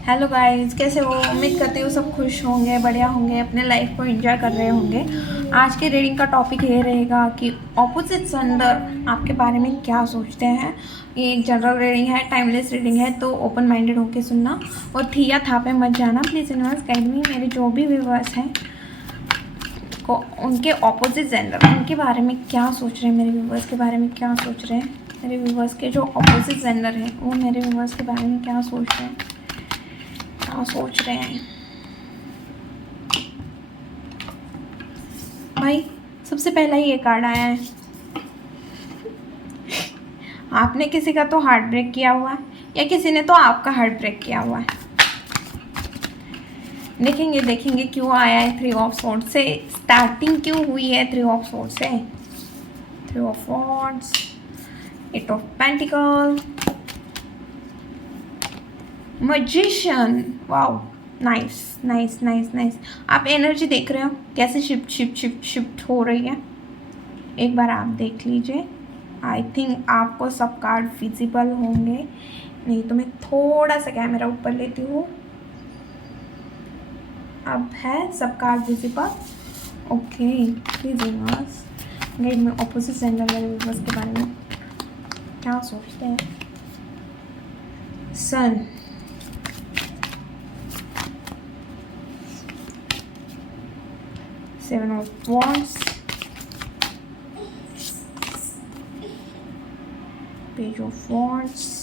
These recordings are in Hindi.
हेलो गाइस, कैसे हो? उम्मीद करती हूँ सब खुश होंगे, बढ़िया होंगे, अपने लाइफ को एंजॉय कर रहे होंगे। आज के रीडिंग का टॉपिक ये रहेगा कि ऑपोजिट जेंडर आपके बारे में क्या सोचते हैं। ये एक जनरल रीडिंग है, टाइमलेस रीडिंग है, तो ओपन माइंडेड होके सुनना और थी या था पे मत जाना प्लीज़। यूनिवर्स गाइड मी, मेरे जो भी व्यूअर्स हैं को उनके ऑपोजिट जेंडर उनके बारे में क्या सोच रहे हैं, मेरे व्यूअर्स के बारे में क्या सोच रहे हैं, मेरे व्यूअर्स के जो ऑपोजिट जेंडर हैं वो मेरे व्यूअर्स के बारे में क्या सोच रहे हैं, क्या सोच रहे हैं। भाई सबसे पहला ही ये कार्ड आया है, आपने किसी का तो हार्ट ब्रेक किया हुआ है या किसी ने तो आपका हार्ट ब्रेक किया हुआ है। देखेंगे क्यों आया है थ्री ऑफ स्वॉर्ड से, स्टार्टिंग क्यों हुई है थ्री ऑफ स्वॉर्ड से। Three of swords, eight of pentacle, magician. Wow, nice nice nice nice. आप एनर्जी देख रहे हो कैसे शिफ्ट शिफ्ट शिफ्ट शिफ्ट हो रही है, एक बार आप देख लीजिए। आई थिंक आपको सब कार्ड विजिबल होंगे, नहीं तो मैं थोड़ा सा कैमरा ऊपर लेती हूँ। अब है सब card visible. Okay please universe guide में ऑपोजिट जेंडर वाले व्यूअर्स के बारे में क्या सोचते हैं। Sun, seven of wands, page of wands,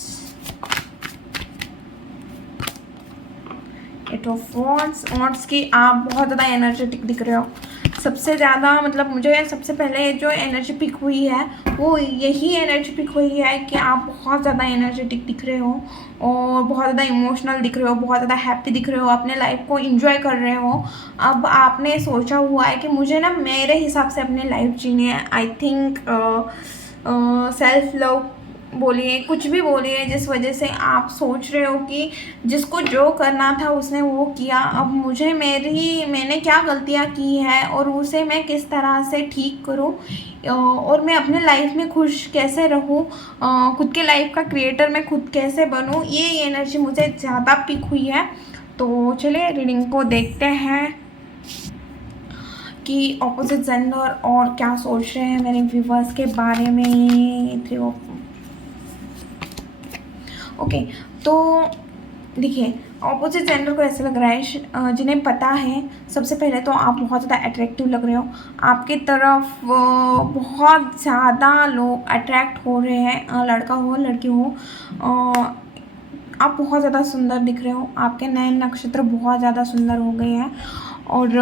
eight of wands. Wands की आप बहुत ज़्यादा एनर्जेटिक दिख रहे हो। सबसे ज़्यादा मतलब मुझे सबसे पहले जो एनर्जी पिक हुई है वो यही एनर्जी पिक हुई है कि आप बहुत ज़्यादा एनर्जेटिक दिख रहे हो और बहुत ज़्यादा इमोशनल दिख रहे हो, बहुत ज़्यादा हैप्पी दिख रहे हो, अपने लाइफ को एंजॉय कर रहे हो। अब आपने सोचा हुआ है कि मुझे ना मेरे हिसाब से अपनी लाइफ जीनी है। आई थिंक सेल्फ लव बोलिए, कुछ भी बोलिए, जिस वजह से आप सोच रहे हो कि जिसको जो करना था उसने वो किया, अब मुझे मैंने क्या गलतियाँ की है और उसे मैं किस तरह से ठीक करूँ और मैं अपने लाइफ में खुश कैसे रहूँ, खुद के लाइफ का क्रिएटर मैं खुद कैसे बनूँ, ये एनर्जी मुझे ज़्यादा पिक हुई है। तो चलिए रीडिंग को देखते हैं कि ऑपोजिट जेंडर और क्या सोच रहे हैं मेरे व्यूवर्स के बारे में। थ्री ऑफ ओके, तो देखिए ऑपोजिट जेंडर को ऐसा लग रहा है जिन्हें पता है, सबसे पहले तो आप बहुत ज़्यादा अट्रैक्टिव लग रहे हो, आपके तरफ बहुत ज़्यादा लोग अट्रैक्ट हो रहे हैं, लड़का हो लड़की हो। आप बहुत ज़्यादा सुंदर दिख रहे हो, आपके नयन नक्षत्र बहुत ज़्यादा सुंदर हो गए हैं और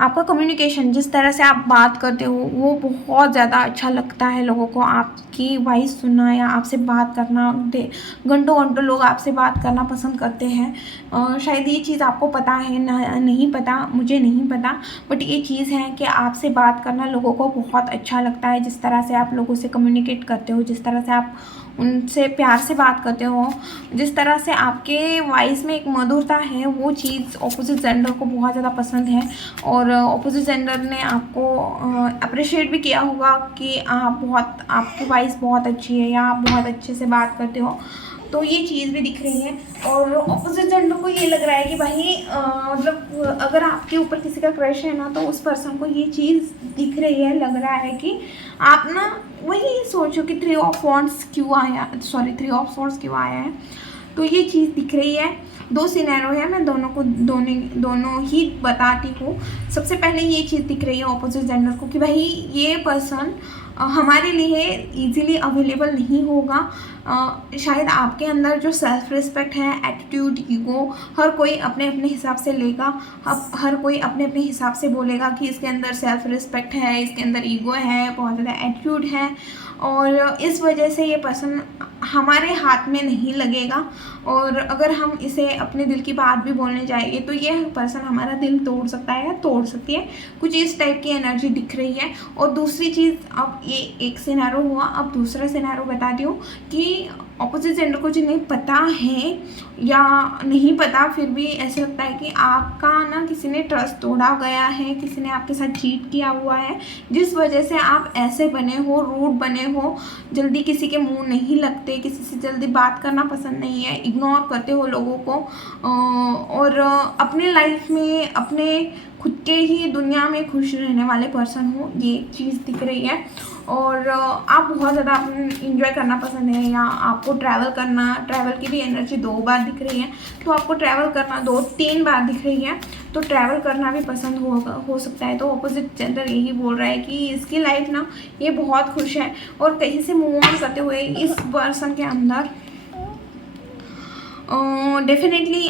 आपका कम्युनिकेशन, जिस तरह से आप बात करते हो वो बहुत ज़्यादा अच्छा लगता है लोगों को। आपकी वॉइस सुनना या आपसे बात करना, घंटों घंटों लोग आपसे बात करना पसंद करते हैं। शायद ये चीज़ आपको पता है ना, नहीं पता, मुझे नहीं पता, बट ये चीज़ है कि आपसे बात करना लोगों को बहुत अच्छा लगता है। जिस तरह से आप लोगों से कम्युनिकेट करते हो, जिस तरह से आप उनसे प्यार से बात करते हो, जिस तरह से आपके वॉइस में एक मधुरता है, वो चीज़ ऑपोजिट जेंडर को बहुत ज़्यादा पसंद है और ऑपोजिट जेंडर ने आपको अप्रिशिएट भी किया होगा कि आपकी वॉइस बहुत अच्छी है या आप बहुत अच्छे से बात करते हो। तो ये चीज़ भी दिख रही है और ऑपोजिट जेंडर को ये लग रहा है कि भाई मतलब अगर आपके ऊपर किसी का क्रश है ना, तो उस पर्सन को ये चीज़ दिख रही है, लग रहा है कि आप ना वही सोचो कि थ्री ऑफ वॉन्ड्स क्यों आया, सॉरी थ्री ऑफ स्वॉर्ड्स क्यों आया है। तो ये चीज़ दिख रही है। दो सिनेरियो है, मैं दोनों ही बताती हूँ। सबसे पहले ये चीज़ दिख रही है ऑपोजिट जेंडर को कि भाई ये पर्सन हमारे लिए इजीली अवेलेबल नहीं होगा। शायद आपके अंदर जो सेल्फ रिस्पेक्ट है, एटीट्यूड, ईगो, हर कोई अपने अपने हिसाब से लेगा, हर कोई अपने अपने हिसाब से बोलेगा कि इसके अंदर सेल्फ रिस्पेक्ट है, इसके अंदर ईगो है, बहुत ज़्यादा एटीट्यूड है और इस वजह से ये पर्सन हमारे हाथ में नहीं लगेगा। और अगर हम इसे अपने दिल की बात भी बोलने जाएंगे तो ये पर्सन हमारा दिल तोड़ सकता है या तोड़ सकती है, कुछ इस टाइप की एनर्जी दिख रही है। और दूसरी चीज़, अब ये एक सिनेरियो हुआ, अब दूसरा सिनेरियो बताती हूँ कि ऑपोजिट जेंडर को जिन्हें पता है या नहीं पता, फिर भी ऐसा लगता है कि आपका ना किसी ने ट्रस्ट तोड़ा गया है, किसी ने आपके साथ चीट किया हुआ है, जिस वजह से आप ऐसे बने हो, रूड बने हो, जल्दी किसी के मुंह नहीं लगते, किसी से जल्दी बात करना पसंद नहीं है, इग्नोर करते हो लोगों को, और अपने लाइफ में अपने खुद के ही दुनिया में खुश रहने वाले पर्सन हो, ये चीज़ दिख रही है। और आप बहुत ज़्यादा इंजॉय करना पसंद है, या आपको ट्रैवल की भी एनर्जी 2 बार दिख रही है, तो आपको ट्रैवल करना 2-3 बार दिख रही है, तो ट्रैवल करना भी पसंद हो सकता है। तो ऑपोजिट जेंडर यही बोल रहा है कि इसकी लाइफ ना ये बहुत खुश है, और कहीं से मूव ऑन करते हुए इस पर्सन के अंदर डेफिनेटली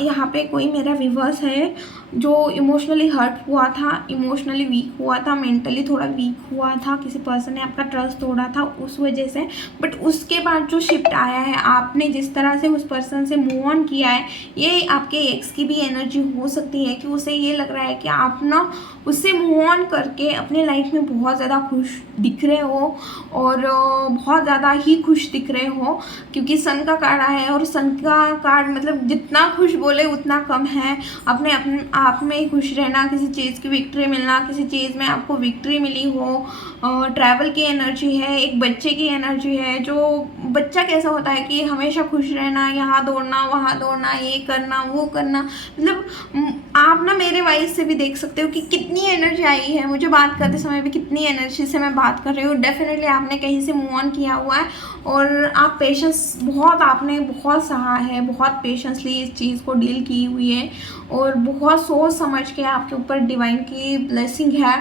यहाँ पे कोई मेरा व्यूवर्स है जो इमोशनली हर्ट हुआ था, इमोशनली वीक हुआ था, मेंटली थोड़ा वीक हुआ था, किसी पर्सन ने आपका ट्रस्ट तोड़ा था उस वजह से। बट उसके बाद जो शिफ्ट आया है, आपने जिस तरह से उस पर्सन से मूव ऑन किया है, ये आपके एक्स की भी एनर्जी हो सकती है कि उसे ये लग रहा है कि आप ना उससे मूव ऑन करके अपने लाइफ में बहुत ज़्यादा खुश दिख रहे हो, और बहुत ज़्यादा ही खुश दिख रहे हो, क्योंकि सन का कार्ड आया है, और सन का कार्ड मतलब जितना खुश बोले उतना कम है। अपने अपने आप में ही खुश रहना, किसी चीज़ की विक्ट्री मिलना, किसी चीज़ में आपको विक्ट्री मिली हो, ट्रैवल की एनर्जी है, एक बच्चे की एनर्जी है। जो बच्चा कैसा होता है कि हमेशा खुश रहना, यहाँ दौड़ना वहाँ दौड़ना, ये करना वो करना, मतलब आप ना मेरे वाइज से भी देख सकते हो कि कितनी एनर्जी आई है मुझे बात करते समय भी, कितनी एनर्जी से मैं बात कर रही हूँ। डेफिनेटली आपने कहीं से मूव ऑन किया हुआ है, और आप पेशेंस आपने बहुत सहा है, बहुत पेशेंसली इस चीज़ को डील की हुई है, और बहुत सोच समझ के आपके ऊपर डिवाइन की ब्लेसिंग है,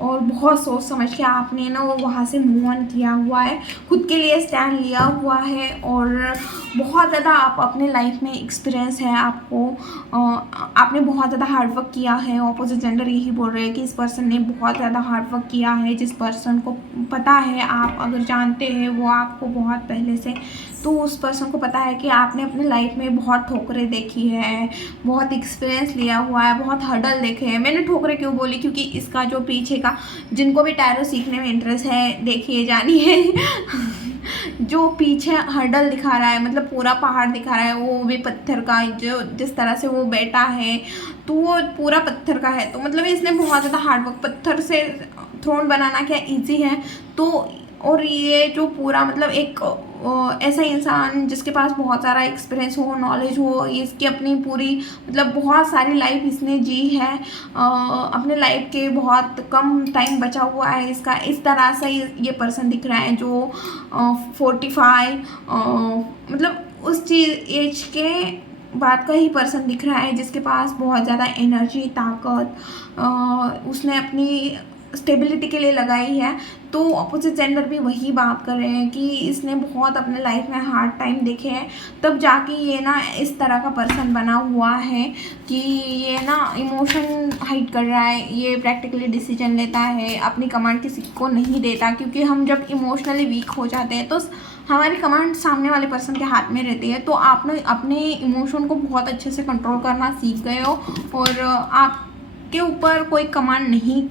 और बहुत सोच समझ के आपने ना वो वहाँ से मूव ऑन किया हुआ है, खुद के लिए स्टैंड लिया हुआ है, और बहुत ज़्यादा आप अपने लाइफ में एक्सपीरियंस है आपको, आपने बहुत ज़्यादा हार्डवर्क किया है। ऑपोजिट जेंडर यही बोल रहे हैं कि इस पर्सन ने बहुत ज़्यादा हार्डवर्क किया है, जिस पर्सन को पता है, आप अगर जानते हैं वो आपको बहुत पहले से, तो उस पर्सन को पता है कि आपने अपने लाइफ में बहुत ठोकरें देखी है, बहुत एक्सपीरियंस लिया हुआ है, बहुत हर्डल देखे हैं। मैंने ठोकरें क्यों बोली, क्योंकि इसका जो पीछे का, जिनको भी टैरो सीखने में इंटरेस्ट है देखिए जानिए जो पीछे हर्डल दिखा रहा है, मतलब पूरा पहाड़ दिखा रहा है, वो भी पत्थर का, जो जिस तरह से वो बैठा है तो वो पूरा पत्थर का है, तो मतलब इसने बहुत ज़्यादा हार्डवर्क, पत्थर से थ्रोन बनाना क्या इजी है, तो और ये जो पूरा मतलब एक ऐसा इंसान जिसके पास बहुत सारा एक्सपीरियंस हो, नॉलेज हो, इसकी अपनी पूरी मतलब बहुत सारी लाइफ इसने जी है, अपने लाइफ के बहुत कम टाइम बचा हुआ है इसका, इस तरह से ये पर्सन दिख रहा है जो 45 मतलब उस चीज़ एज के बाद का ही पर्सन दिख रहा है, जिसके पास बहुत ज़्यादा एनर्जी, ताकत उसने अपनी स्टेबिलिटी के लिए लगाई है। तो अपोजिट जेंडर भी वही बात कर रहे हैं कि इसने बहुत अपने लाइफ में हार्ड टाइम देखे हैं, तब जाके ये ना इस तरह का पर्सन बना हुआ है कि ये ना इमोशन हाइड कर रहा है, ये प्रैक्टिकली डिसीजन लेता है, अपनी कमांड किसी को नहीं देता, क्योंकि हम जब इमोशनली वीक हो जाते हैं तो हमारी कमांड सामने वाले पर्सन के हाथ में रहती है। तो आपने अपने इमोशन को बहुत अच्छे से कंट्रोल करना सीख गए हो, और आपके ऊपर कोई कमांड नहीं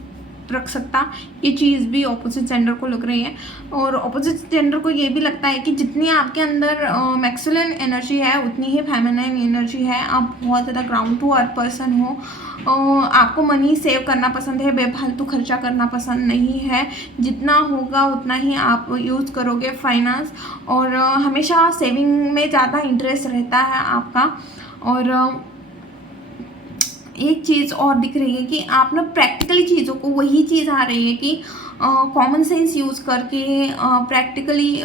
रख सकता, ये चीज़ भी ऑपोजिट जेंडर को लग रही है। और ऑपोजिट जेंडर को ये भी लगता है कि जितनी आपके अंदर मैक्सिलिन एनर्जी है उतनी ही फेमिनाइन एनर्जी है। आप बहुत ज़्यादा ग्राउंड टू अर्थ पर्सन हो, आपको मनी सेव करना पसंद है, बेफालतू खर्चा करना पसंद नहीं है, जितना होगा उतना ही आप यूज़ करोगे फाइनेंस, और हमेशा सेविंग में ज़्यादा इंटरेस्ट रहता है आपका। और एक चीज़ और दिख रही है कि आप ना प्रैक्टिकली चीज़ों को, वही चीज़ आ रही है कि कॉमन सेंस यूज़ करके, प्रैक्टिकली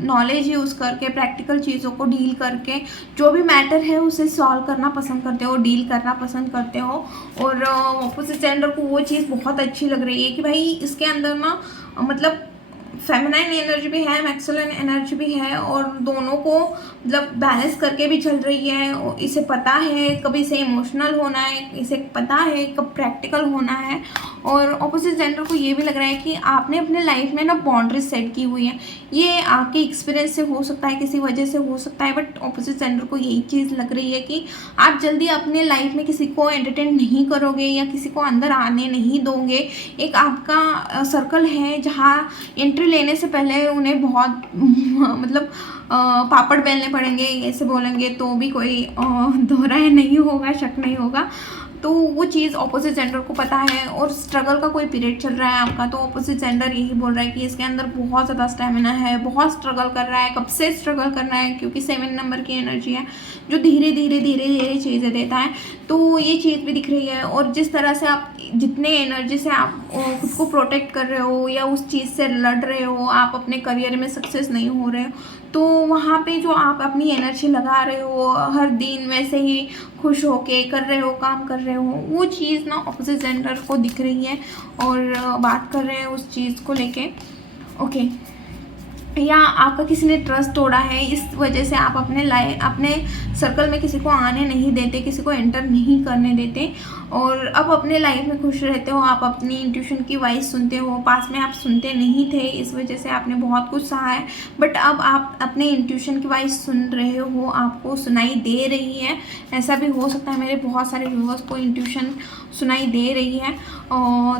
नॉलेज यूज़ करके, प्रैक्टिकल चीज़ों को डील करके, जो भी मैटर है उसे सॉल्व करना पसंद करते हो, डील करना पसंद करते हो। और ऑपोजिट जेंडर को वो चीज़ बहुत अच्छी लग रही है कि भाई इसके अंदर ना मतलब फेमिनाइन एनर्जी भी है, मैक्सिलिन एनर्जी भी है, और दोनों को मतलब बैलेंस करके भी चल रही है। इसे पता है कब इसे इमोशनल होना है, इसे पता है कब प्रैक्टिकल होना है। और ऑपोजिट जेंडर को ये भी लग रहा है कि आपने अपने लाइफ में ना बाउंड्रीज सेट की हुई है, ये आपके एक्सपीरियंस से हो सकता है, किसी वजह से हो सकता है, बट ऑपोजिट जेंडर को यही चीज़ लग रही है कि आप जल्दी अपने लाइफ में किसी को एंटरटेन नहीं करोगे या किसी को अंदर आने नहीं दोगे। एक आपका सर्कल है जहाँ एंट्री लेने से पहले उन्हें बहुत मतलब पापड़ बेलने पड़ेंगे, ऐसे बोलेंगे तो भी कोई दो राय नहीं होगा, शक नहीं होगा। तो वो चीज़ ऑपोजिट जेंडर को पता है, और स्ट्रगल का कोई पीरियड चल रहा है आपका, तो ऑपोजिट जेंडर यही बोल रहा है कि इसके अंदर बहुत ज़्यादा स्टेमिना है, बहुत स्ट्रगल कर रहा है, कब से स्ट्रगल करना है, क्योंकि 7 नंबर की एनर्जी है जो धीरे धीरे धीरे धीरे चीज़ें देता है। तो ये चीज़ भी दिख रही है, और जिस तरह से आप जितने एनर्जी से आप खुद को प्रोटेक्ट कर रहे हो या उस चीज़ से लड़ रहे हो, आप अपने करियर में सक्सेस नहीं हो रहे हो, तो वहाँ पे जो आप अपनी एनर्जी लगा रहे हो हर दिन वैसे ही खुश होके कर रहे हो, काम कर रहे हो, वो चीज़ ना ऑपोजिट जेंडर को दिख रही है और बात कर रहे हैं उस चीज़ को लेके। ओके, या आपका किसी ने ट्रस्ट तोड़ा है, इस वजह से आप अपने सर्कल में किसी को आने नहीं देते, किसी को एंटर नहीं करने देते, और अब अपने लाइफ में खुश रहते हो। आप अपनी इंट्यूशन की वॉइस सुनते हो, पास में आप सुनते नहीं थे, इस वजह से आपने बहुत कुछ सहा है, बट अब आप अपने इंट्यूशन की वॉइस सुन रहे हो, आपको सुनाई दे रही है। ऐसा भी हो सकता है मेरे बहुत सारे व्यूअर्स को इंट्यूशन सुनाई दे रही है।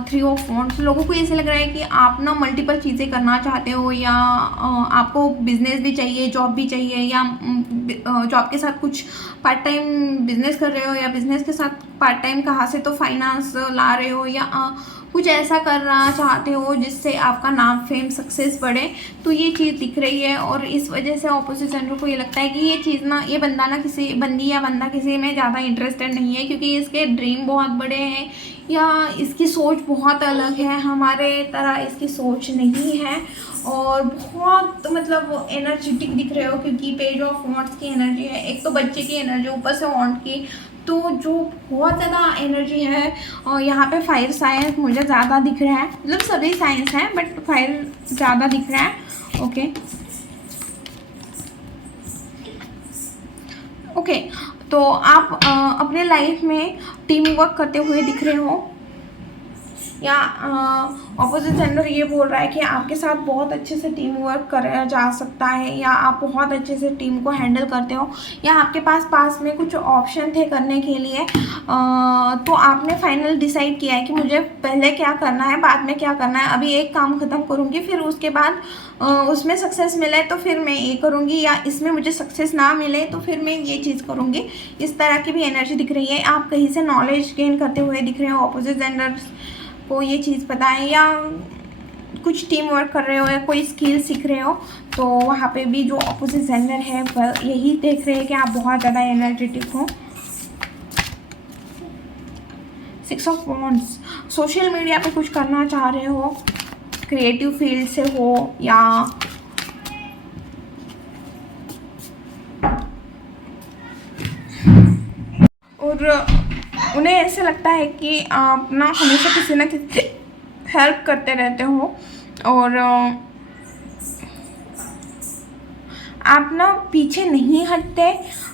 3 ऑफ वॉन्ड्स, लोगों को ऐसे लग रहा है कि आप ना मल्टीपल चीज़ें करना चाहते हो, या आपको बिजनेस भी चाहिए, जॉब भी चाहिए, या जॉब के साथ कुछ पार्ट टाइम बिजनेस कर रहे हो, या बिजनेस के साथ पार्ट टाइम कहाँ से तो फाइनेंस ला रहे हो, या कुछ ऐसा करना चाहते हो जिससे आपका नाम, फेम, सक्सेस बढ़े। तो ये चीज़ दिख रही है, और इस वजह से ऑपोजिट जेंडर को ये लगता है कि ये चीज़ ना, ये बंदी या बंदा किसी में ज़्यादा इंटरेस्टेड नहीं है, क्योंकि इसके ड्रीम बहुत बड़े हैं या इसकी सोच बहुत अलग है, हमारे तरह इसकी सोच नहीं है, और बहुत मतलब एनर्जेटिक दिख रहे हो, क्योंकि पेज ऑफ वॉन्ड्स की एनर्जी है, एक तो बच्चे की एनर्जी, ऊपर से वॉन्ड की, तो जो बहुत ज़्यादा एनर्जी है। और यहाँ पे फायर साइंस मुझे ज़्यादा दिख रहा है, मतलब सभी साइंस हैं बट फायर ज़्यादा दिख रहा है। ओके, तो आप अपने लाइफ में टीम वर्क करते हुए दिख रहे हो, या ऑपोजिट जेंडर ये बोल रहा है कि आपके साथ बहुत अच्छे से टीम वर्क करा जा सकता है, या आप बहुत अच्छे से टीम को हैंडल करते हो, या आपके पास में कुछ ऑप्शन थे करने के लिए, तो आपने फाइनल डिसाइड किया है कि मुझे पहले क्या करना है, बाद में क्या करना है, अभी एक काम ख़त्म करूँगी, फिर उसके बाद उसमें सक्सेस मिले तो फिर मैं ये करूँगी, या इसमें मुझे सक्सेस ना मिले तो फिर मैं ये चीज़ करूँगी। इस तरह की भी एनर्जी दिख रही है। आप कहीं से नॉलेज गेन करते हुए दिख रहे हो, ऑपोजिट जेंडर को ये चीज़ पता है, या कुछ टीम वर्क कर रहे हो, या कोई स्किल सीख रहे हो, तो वहाँ पे भी जो ऑपोजिट जेंडर है यही देख रहे हैं कि आप बहुत ज़्यादा एनर्जेटिक हो। 6 ऑफ वॉन्ड्स, सोशल मीडिया पे कुछ करना चाह रहे हो, क्रिएटिव फील्ड से हो, या और उन्हें ऐसे लगता है कि आप ना हमेशा किसी ना किसी हेल्प करते रहते हो, और आप ना पीछे नहीं हटते।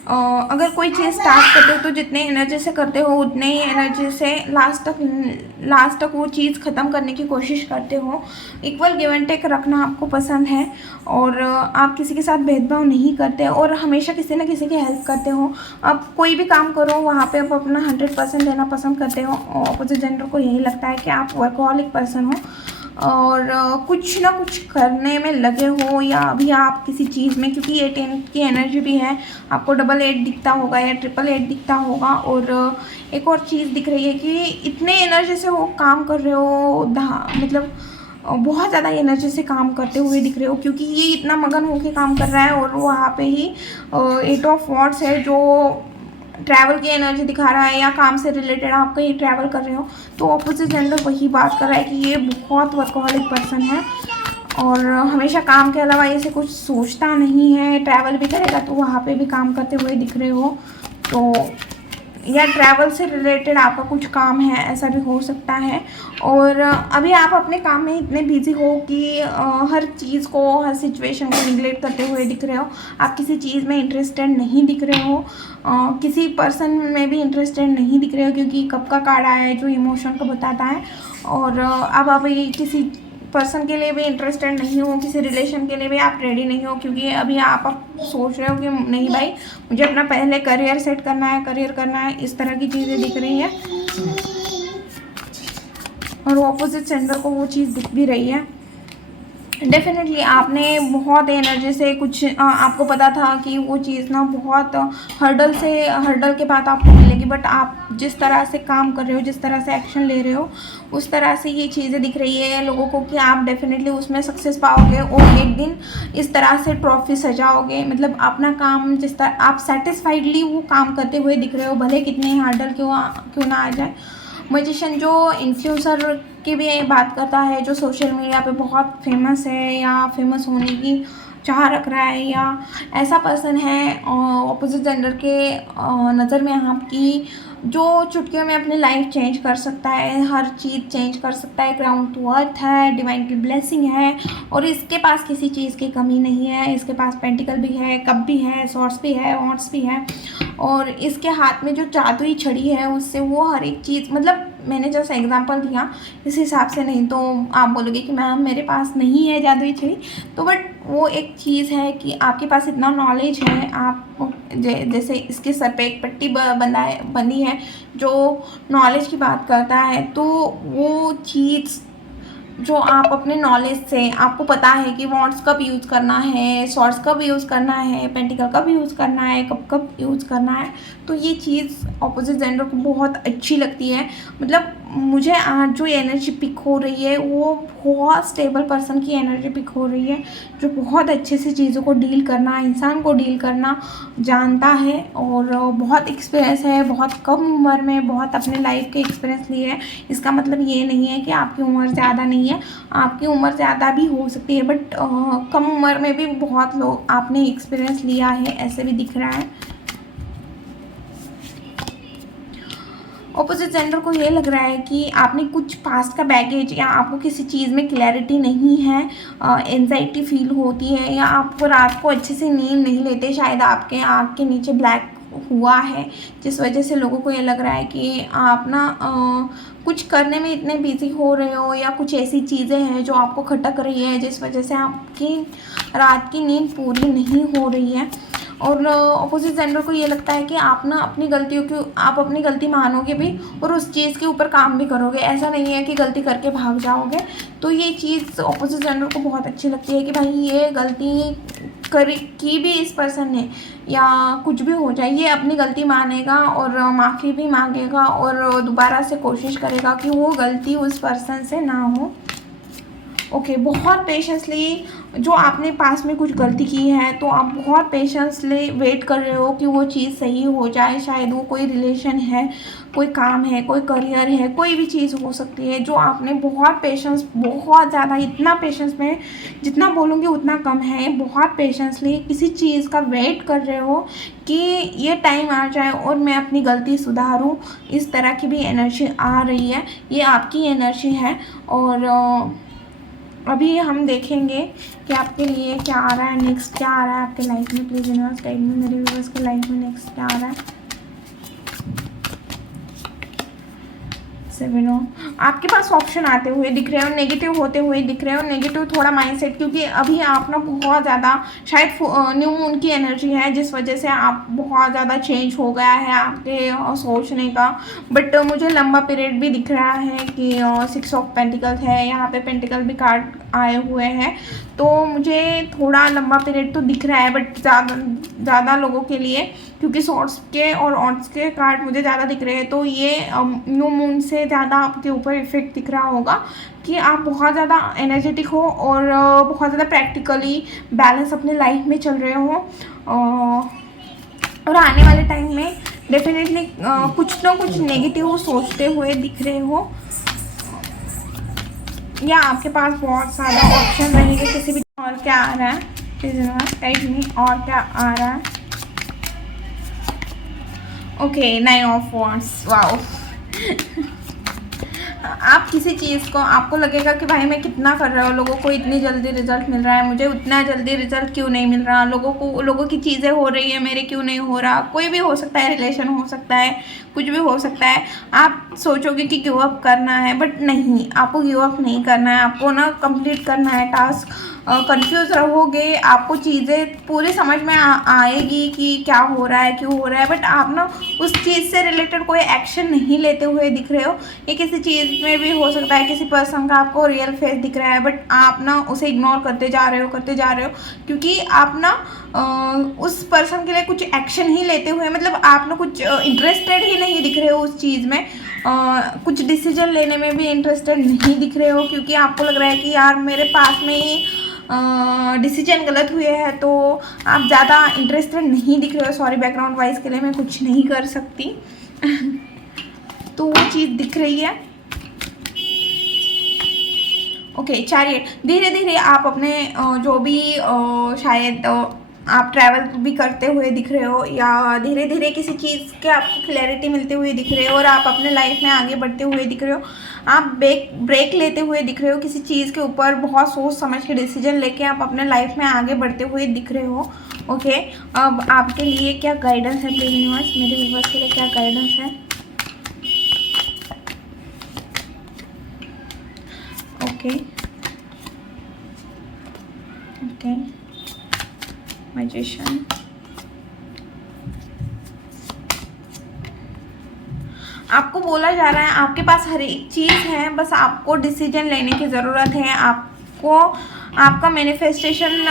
अगर कोई चीज़ स्टार्ट करते हो तो जितने एनर्जी से करते हो उतने ही एनर्जी से लास्ट तक वो चीज़ ख़त्म करने की कोशिश करते हो। इक्वल गिव एंड टेक रखना आपको पसंद है, और आप किसी के साथ भेदभाव नहीं करते, और हमेशा किसी न किसी की हेल्प करते हो। आप कोई भी काम करो वहाँ पे आप अपना 100% देना पसंद करते हो। ऑपोजिट जेंडर को यही लगता है कि आप वर्कहॉलिक पर्सन हो, और कुछ ना कुछ करने में लगे हो, या अभी आप किसी चीज़ में, क्योंकि 8 की एनर्जी भी है, आपको 88 दिखता होगा या 888 दिखता होगा। और एक और चीज़ दिख रही है कि इतने एनर्जी से वो काम कर रहे हो, मतलब बहुत ज़्यादा एनर्जी से काम करते हुए दिख रहे हो, क्योंकि ये इतना मगन होकर काम कर रहा है, और वहाँ पे ही 8 ऑफ वॉन्ड्स है जो ट्रैवल की एनर्जी दिखा रहा है, या काम से रिलेटेड आप कहीं ट्रैवल कर रहे हो। तो ऑपोजिट जेंडर वही बात कर रहा है कि ये बहुत वर्कहॉलिक पर्सन है, और हमेशा काम के अलावा ऐसे कुछ सोचता नहीं है। ट्रैवल भी करेगा तो वहाँ पे भी काम करते हुए दिख रहे हो, तो या ट्रैवल से रिलेटेड आपका कुछ काम है, ऐसा भी हो सकता है। और अभी आप अपने काम में इतने बिजी हो कि हर चीज़ को, हर सिचुएशन को निगलेक्ट करते हुए दिख रहे हो। आप किसी चीज़ में इंटरेस्टेड नहीं दिख रहे हो, किसी पर्सन में भी इंटरेस्टेड नहीं दिख रहे हो, क्योंकि कप का कार्ड आया है जो इमोशन को बताता है। और अब अभी किसी पर्सन के लिए भी इंटरेस्टेड नहीं हो, किसी रिलेशन के लिए भी आप रेडी नहीं हो, क्योंकि अभी आप सोच रहे हो कि नहीं भाई, मुझे अपना पहले करियर सेट करना है, इस तरह की चीज़ें दिख रही है। और ऑपोजिट जेंडर को वो चीज़ दिख भी रही है। डेफ़िनेटली आपने बहुत एनर्जी से कुछ आपको पता था कि वो चीज़ ना बहुत हर्डल के बाद आपको मिलेगी, बट आप जिस तरह से काम कर रहे हो, जिस तरह से एक्शन ले रहे हो, उस तरह से ये चीज़ें दिख रही है लोगों को कि आप डेफ़िनेटली उसमें सक्सेस पाओगे और एक दिन इस तरह से ट्रॉफ़ी सजाओगे। मतलब अपना काम जिस तरह आप सैटिस्फाइडली वो काम करते हुए दिख रहे हो, भले कितने हर्डल क्यों ना आ जाए। मजिशियन जो इन्फ्लुएंसर की भी बात करता है, जो सोशल मीडिया पे बहुत फेमस है या फेमस होने की चाह रख रहा है, या ऐसा पर्सन है ऑपोजिट जेंडर के नज़र में आपकी, जो चुटकियों में अपनी लाइफ चेंज कर सकता है, हर चीज़ चेंज कर सकता है, ग्राउंड टू अर्थ है, डिवाइन की ब्लेसिंग है, और इसके पास किसी चीज़ की कमी नहीं है। इसके पास पेंटिकल भी है, कप भी है, सॉर्ड्स भी है, ऑर्ड्स भी है, और इसके हाथ में जो जादुई छड़ी है उससे वो हर एक चीज़, मतलब मैंने जैसा एग्जांपल दिया इस हिसाब से नहीं तो आप बोलोगे कि मैम मेरे पास नहीं है जादुई छड़ी, तो बट वो एक चीज़ है कि आपके पास इतना नॉलेज है, आप जैसे इसके सर पे एक पट्टी बंधी है जो नॉलेज की बात करता है, तो वो चीज़ जो आप अपने नॉलेज से आपको पता है कि वॉन्ड्स कब यूज़ करना है, सॉर्ड्स कब यूज़ करना है, पेंटिकल कब यूज़ करना है, कब कब यूज़ करना है, तो ये चीज़ अपोजिट जेंडर को बहुत अच्छी लगती है। मतलब मुझे आज जो एनर्जी पिक हो रही है वो बहुत स्टेबल पर्सन की एनर्जी पिक हो रही है, जो बहुत अच्छे से चीज़ों को डील करना, इंसान को डील करना जानता है, और बहुत एक्सपीरियंस है, बहुत कम उम्र में बहुत अपने लाइफ के एक्सपीरियंस लिए है। इसका मतलब ये नहीं है कि आपकी उम्र ज़्यादा नहीं है, आपकी उम्र ज़्यादा भी हो सकती है, बट कम उम्र में भी बहुत लोग आपने एक्सपीरियंस लिया है, ऐसे भी दिख रहा है। ऑपोजिट जेंडर को ये लग रहा है कि आपने कुछ पास्ट का बैगेज, या आपको किसी चीज़ में क्लैरिटी नहीं है, एंजाइटी फील होती है, या आपको रात को अच्छे से नींद नहीं लेते, शायद आपके आँख के नीचे ब्लैक हुआ है, जिस वजह से लोगों को ये लग रहा है कि आप ना कुछ करने में इतने बिजी हो रहे हो, या कुछ ऐसी चीज़ें हैं जो आपको खटक रही है, जिस वजह से आपकी रात की नींद पूरी नहीं हो रही है। और अपोजिट जेंडर को ये लगता है कि आप ना आप अपनी गलती मानोगे भी और उस चीज़ के ऊपर काम भी करोगे, ऐसा नहीं है कि गलती करके भाग जाओगे। तो ये चीज़ अपोजिट जेंडर को बहुत अच्छी लगती है कि भाई ये गलती की भी इस पर्सन ने, या कुछ भी हो जाए, ये अपनी गलती मानेगा और माफ़ी भी मांगेगा और दोबारा से कोशिश करेगा कि वो गलती उस पर्सन से ना हो। ओके, बहुत पेशेंसली, जो आपने पास में कुछ गलती की है तो आप बहुत पेशेंसली वेट कर रहे हो कि वो चीज़ सही हो जाए। शायद वो कोई रिलेशन है, कोई काम है, कोई करियर है, कोई भी चीज़ हो सकती है, जो आपने बहुत पेशेंस, बहुत ज़्यादा, इतना पेशेंस में जितना बोलूँगी उतना कम है, बहुत पेशेंसली किसी चीज़ का वेट कर रहे हो कि ये टाइम आ जाए और मैं अपनी गलती सुधारूँ। इस तरह की भी एनर्जी आ रही है, ये आपकी एनर्जी है। और अभी हम देखेंगे कि आपके लिए क्या आ रहा है, नेक्स्ट क्या आ रहा है आपके लाइफ में। प्लीज़ यूनिवर्स गाइड में, मेरे व्यूअर्स के लाइफ में नेक्स्ट क्या आ रहा है। 7 आपके पास ऑप्शन आते हुए दिख रहे हो, नेगेटिव होते हुए दिख रहे हो। नेगेटिव थोड़ा माइंडसेट, क्योंकि अभी आप ना बहुत ज़्यादा, शायद न्यू मून की एनर्जी है जिस वजह से आप बहुत ज़्यादा चेंज हो गया है आपके सोचने का। बट मुझे लंबा पीरियड भी दिख रहा है कि 6 ऑफ पेंटिकल्स है, यहाँ पे पेंटिकल भी कार्ड आए हुए हैं, तो मुझे थोड़ा लंबा पीरियड तो दिख रहा है, बट ज़्यादा लोगों के लिए, क्योंकि शॉर्ट्स के और ऑट्स के कार्ड मुझे ज़्यादा दिख रहे हैं, तो ये न्यू मून से ज़्यादा आपके ऊपर इफेक्ट दिख रहा होगा कि आप बहुत ज़्यादा एनर्जेटिक हो और बहुत ज़्यादा प्रैक्टिकली बैलेंस अपने लाइफ में चल रहे हो। और आने वाले टाइम में डेफिनेटली कुछ ना कुछ नेगेटिव सोचते हुए दिख रहे हो, या आपके पास बहुत सारा ऑप्शन रहेंगे किसी भी। और क्या आ रहा है टाइप में, और क्या आ रहा है। Okay, 9 of wands, wow. आप किसी चीज़ को, आपको लगेगा कि भाई मैं कितना कर रहा हूँ, लोगों को इतनी जल्दी रिजल्ट मिल रहा है, मुझे उतना जल्दी रिजल्ट क्यों नहीं मिल रहा, लोगों की चीज़ें हो रही है, मेरे क्यों नहीं हो रहा। कोई भी हो सकता है, रिलेशन हो सकता है, कुछ भी हो सकता है। आप सोचोगे कि गिव अप करना है, बट नहीं, आपको गिव अप नहीं करना है, आपको ना कंप्लीट करना है टास्क। कंफ्यूज रहोगे, आपको चीज़ें पूरी समझ में आएगी कि क्या हो रहा है, क्यों हो रहा है, बट आप ना उस चीज़ से रिलेटेड कोई एक्शन नहीं लेते हुए दिख रहे हो। ये किसी चीज़ में भी हो सकता है किसी पर्सन का आपको रियल फेस दिख रहा है, बट आप ना उसे इग्नोर करते जा रहे हो क्योंकि आप ना उस पर्सन के लिए कुछ एक्शन ही लेते हुए, मतलब आप ना कुछ इंटरेस्टेड ही नहीं दिख रहे हो उस चीज़ में, कुछ डिसीजन लेने में भी इंटरेस्टेड नहीं दिख रहे हो, क्योंकि आपको लग रहा है कि यार मेरे पास में ही डिसीजन गलत हुए हैं, तो आप ज़्यादा इंटरेस्टेड नहीं दिख रहे हो। सॉरी, बैकग्राउंड वॉइस के लिए मैं कुछ नहीं कर सकती। तो वो चीज़ दिख रही है। ओके, चैरियट, धीरे धीरे आप अपने जो भी शायद आप ट्रैवल भी करते हुए दिख रहे हो, या धीरे धीरे किसी चीज़ के आपको क्लैरिटी मिलते हुए दिख रहे हो, और आप अपने लाइफ में आगे बढ़ते हुए दिख रहे हो। आप ब्रेक लेते हुए दिख रहे हो किसी चीज़ के ऊपर, बहुत सोच समझ के डिसीजन लेके आप अपने लाइफ में आगे बढ़ते हुए दिख रहे हो। ओके, अब आपके लिए क्या गाइडेंस है प्लीज यूनिवर्स, मेरे व्यूअर्स के लिए क्या गाइडेंस है? ओके ओके, मैजिशियन, आपको बोला जा रहा है आपके पास हर एक चीज़ है, बस आपको डिसीजन लेने की ज़रूरत है। आपको आपका मैनिफेस्टेशन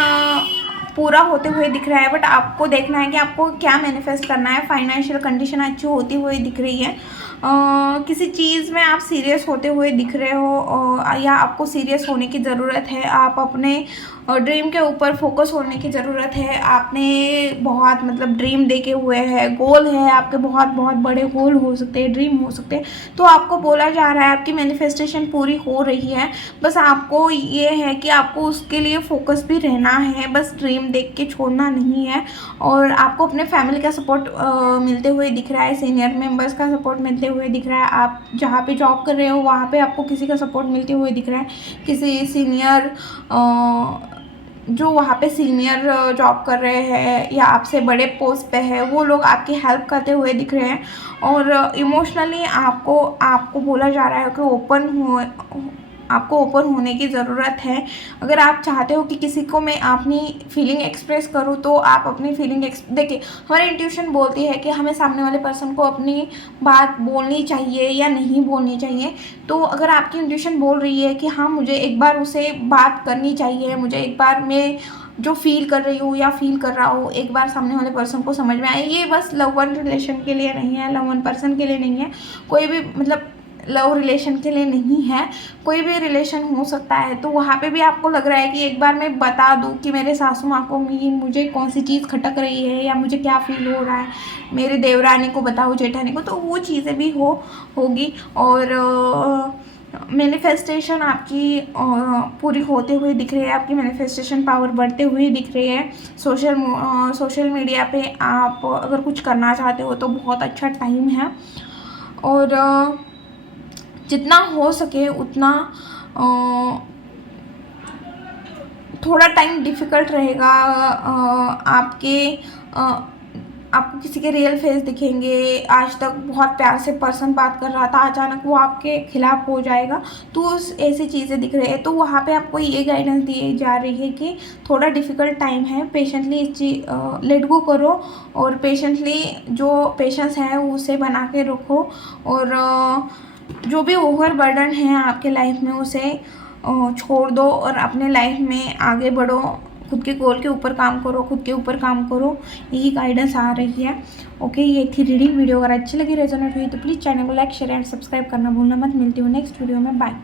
पूरा होते हुए दिख रहा है, बट आपको देखना है कि आपको क्या मैनिफेस्ट करना है। फाइनेंशियल कंडीशन अच्छी होती हुई दिख रही है, किसी चीज़ में आप सीरियस होते हुए दिख रहे हो, या आपको सीरियस होने की ज़रूरत है। आप अपने ड्रीम के ऊपर फोकस होने की ज़रूरत है। आपने बहुत मतलब ड्रीम देखे हुए हैं, गोल है आपके, बहुत बहुत बड़े गोल हो सकते हैं, ड्रीम हो सकते हैं। तो आपको बोला जा रहा है आपकी मैनिफेस्टेशन पूरी हो रही है, बस आपको ये है कि आपको उसके लिए फोकस भी रहना है, बस ड्रीम देख के छोड़ना नहीं है। और आपको अपने फैमिली का सपोर्ट मिलते हुए दिख रहा है, सीनियर मेंबर्स का सपोर्ट मिलते हुए दिख रहा है। आप जहाँ पे जॉब कर रहे हो वहाँ पे आपको किसी का सपोर्ट मिलते हुए दिख रहा है, किसी सीनियर जो वहाँ पे सीनियर जॉब कर रहे हैं या आपसे बड़े पोस्ट पे है, वो लोग आपकी हेल्प करते हुए दिख रहे हैं। और इमोशनली आपको बोला जा रहा है कि आपको ओपन होने की ज़रूरत है। अगर आप चाहते हो कि किसी को मैं अपनी फीलिंग एक्सप्रेस करूँ, तो आप अपनी फीलिंग देखिए, हमारी इंट्यूशन बोलती है कि हमें सामने वाले पर्सन को अपनी बात बोलनी चाहिए या नहीं बोलनी चाहिए। तो अगर आपकी इंट्यूशन बोल रही है कि हाँ, मुझे एक बार उसे बात करनी चाहिए, मुझे एक बार मैं जो फील कर रही हूँ या फील कर रहा हूँ, एक बार सामने वाले पर्सन को समझ में आए। ये बस लव वन रिलेशन के लिए नहीं है, लव वन पर्सन के लिए नहीं है, कोई भी मतलब लव रिलेशन के लिए नहीं है, कोई भी रिलेशन हो सकता है। तो वहाँ पे भी आपको लग रहा है कि एक बार मैं बता दूँ कि मेरे सासू माँ को मुझे कौन सी चीज़ खटक रही है या मुझे क्या फील हो रहा है, मेरे देवरानी को बताओ, जेठानी को, तो वो चीज़ें भी होगी। और मैनिफेस्टेशन आपकी पूरी होते हुए दिख रही है, आपकी मैनिफेस्टेशन पावर बढ़ते हुए दिख रही है। सोशल मीडिया पे आप अगर कुछ करना चाहते हो तो बहुत अच्छा टाइम है। और जितना हो सके उतना थोड़ा टाइम डिफ़िकल्ट रहेगा। आपको किसी के रियल फेस दिखेंगे। आज तक बहुत प्यार से पर्सन बात कर रहा था, अचानक वो आपके खिलाफ हो जाएगा, तो ऐसी चीज़ें दिख रही है। तो वहाँ पे आपको ये गाइडेंस दी जा रही है कि थोड़ा डिफ़िकल्ट टाइम है, पेशेंटली इस चीज़ लेट गो करो, और पेशेंटली जो पेशेंस है उसे बना के रखो। और जो भी ओवर बर्डन है आपके लाइफ में उसे छोड़ दो और अपने लाइफ में आगे बढ़ो, खुद के गोल के ऊपर काम करो, खुद के ऊपर काम करो, यही गाइडेंस आ रही है। ओके, ये थी रीडिंग वीडियो। अगर अच्छी लगी, रेजोनेट हुई तो प्लीज़ चैनल को लाइक, शेयर एंड सब्सक्राइब करना भूलना मत। मिलती हूँ नेक्स्ट वीडियो में, बाय।